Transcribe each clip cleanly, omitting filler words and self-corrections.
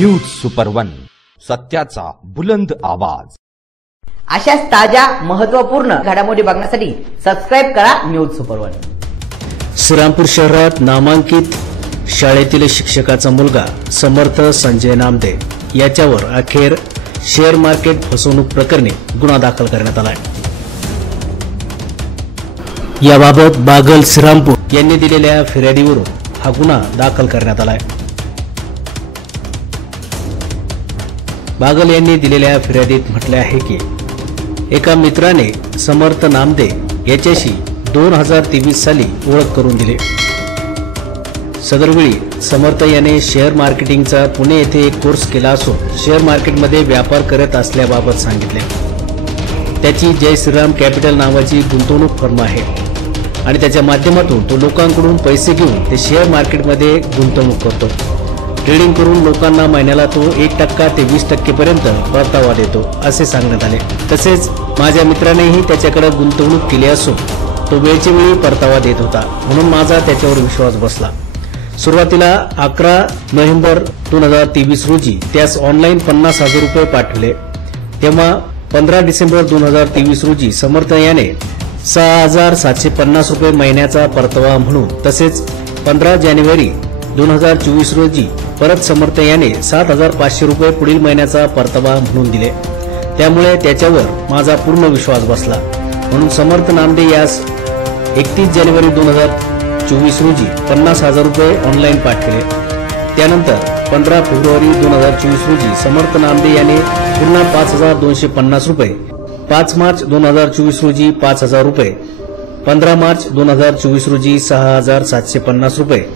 News super one, सत्याचा बुलंद आवाज। अशाच ताज्या महत्त्वपूर्ण घडामोडी बघण्यासाठी सबस्क्राइब करा न्यूज सुपर वन। श्रीरामपूर शहरात नामांकित शाळेतील शिक्षकाचा मुलगा समर्थ संजय नामदे याच्यावर अखेर शेअर मार्केट फसवणूक प्रकरणी गुन्हा दाखल करण्यात आला आहे। याबाबत बागल श्रीरामपूर यांनी दिलेल्या फिर्यादीवरून हा गुन्हा दाखल करण्यात आला आहे। बागल यांनी दिलेल्या फिर्यादीत म्हटले आहे की एका मित्राने समर्थ नामदे याच्याशी 2023 साली ओळख करून दिली। सदरवेळी समर्थ याने शेअर मार्केटिंगचा पुणे येथे एक कोर्स केला असून शेअर मार्केटमध्ये व्यापार करत असल्याबाबत सांगितले। त्याची जय श्रीराम कॅपिटल नावाची गुंतवणूक फर्म आहे आणि त्याच्या माध्यमातून तो लोकांकडून पैसे घेऊन ते शेअर मार्केटमध्ये गुंतवणूक करतो। ट्रेडिंग करून लोकांना महिन्याला तो 1% ते 20% पर्यंत परतावा देतो असे सांगण्यात आले। तसेच माझ्या मित्रानेही त्याच्याकडे गुंतवणूक केली असून तो वेळच्या वेळी परतावा देत होता, म्हणून माझा त्याच्यावर विश्वास बसला। सुरुवातीला 11 नोव्हेंबर 2023 रोजी त्यास ऑनलाईन 50,000 रुपये पाठवले। तेव्हा 15 डिसेंबर 2023 रोजी समर्थ याने 6,750 रुपये महिन्याचा परतावा म्हणून, तसेच 15 जानेवारी 2024 रोजी परत समर्थ याने 7,500 रुपये पुढील महिन्याचा परतावा म्हणून दिले। त्यामुळे त्याच्यावर माझा पूर्ण विश्वास बसला, म्हणून समर्थ नामदे यास 31 जानेवारी 2024 रोजी 50,000 रुपये ऑनलाईन पाठवले। त्यानंतर 15 फेब्रुवारी 2024 रोजी समर्थ नामदे याने पुन्हा 5,250 रुपये, 5 मार्च 2024 रोजी 5,000 रुपये, 15 मार्च 2024 रोजी 6,750 रुपये,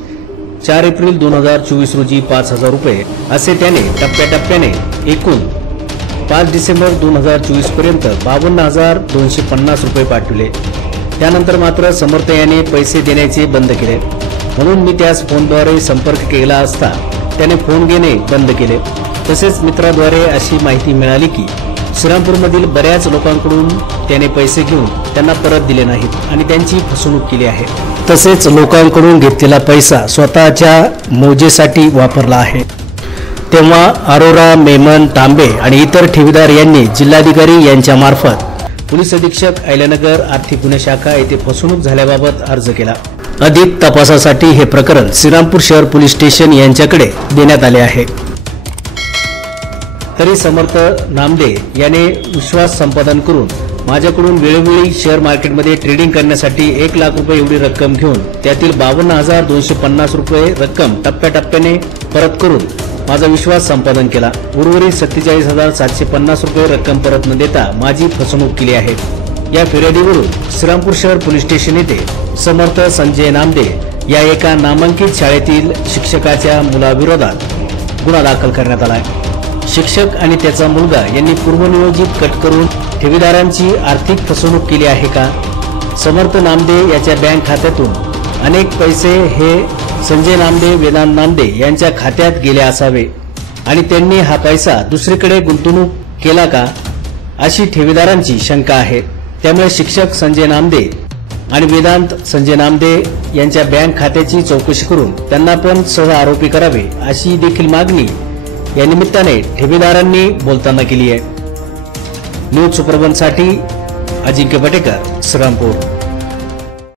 4 एप्रिल 2024 रोजी 5,000 रुपये असे त्याने टप्प्याटप्प्याने एकूण 5 डिसेंबर 2024 पर्यंत 52,250 रुपये पाठवले। त्यानंतर मात्र समर्थ याने पैसे देण्याचे बंद केले, म्हणून मी त्यास फोनद्वारे संपर्क केला असता त्याने फोन घेणे बंद केले। तसेच मित्राद्वारे अशी माहिती मिळाली की श्रीरामपूरमधील बऱ्याच लोकांकडून त्याने पैसे घेऊन त्यांना परत दिले नाहीत आणि त्यांची फसवणूक केली आहे। तसेच लोकांकडून घेतलेला पैसा स्वतःच्या मौजेसाठी वापरला आहे। तेव्हा अरोरा, मेमन, तांबे आणि इतर ठेवीदार यांनी जिल्हाधिकारी यांच्या मार्फत पोलीस अधीक्षक अहिल्यानगर आर्थिक गुन्हे शाखा येथे फसवणूक झाल्याबाबत अर्ज केला। अधिक तपासासाठी हे प्रकरण श्रीरामपूर शहर पोलीस स्टेशन यांच्याकडे देण्यात आले आहे। तरी समर्थ नामदे याने विश्वास संपादन करून माझ्याकडून वेळोवेळी शेअर मार्केटमध्ये ट्रेडिंग करण्यासाठी 1 लाख रुपये एवढी रक्कम घेऊन त्यातील 52,250 रुपये रक्कम टप्प्याटप्प्याने परत करून माझा विश्वास संपादन केला। उर्वरित 47,750 रुपये रक्कम परत न देता माझी फसवणूक केली आहे। या फिर्यादीवरून श्रीरामपूर शहर पोलीस स्टेशन येथे समर्थ संजय नामदे या एका नामांकित शाळेतील शिक्षकाच्या मुलाविरोधात गुन्हा दाखल करण्यात आला आहे। शिक्षक आणि त्याचा मुलगा यांनी पूर्वनियोजित कट करून ठेवीदारांची आर्थिक फसवणूक केली आहे का? समर्थ नामदे याच्या बँक खात्यातून अनेक पैसे हे संजय नामदे, वेदांत नामदे यांच्या खात्यात गेले असावे आणि त्यांनी हा पैसा दुसरीकडे गुंतवणूक केला का, अशी ठेवीदारांची शंका आहे। त्यामुळे शिक्षक संजय नामदे आणि वेदांत संजय नामदे यांच्या बँक खात्याची चौकशी करून त्यांना पण सह आरोपी करावे अशी देखील मागणी या निमित्ताने ठेवीदारांनी बोलताना केली आहे। न्यूज सुपर वन साठी अजिंक्य बटेकर, श्रीरामपूर।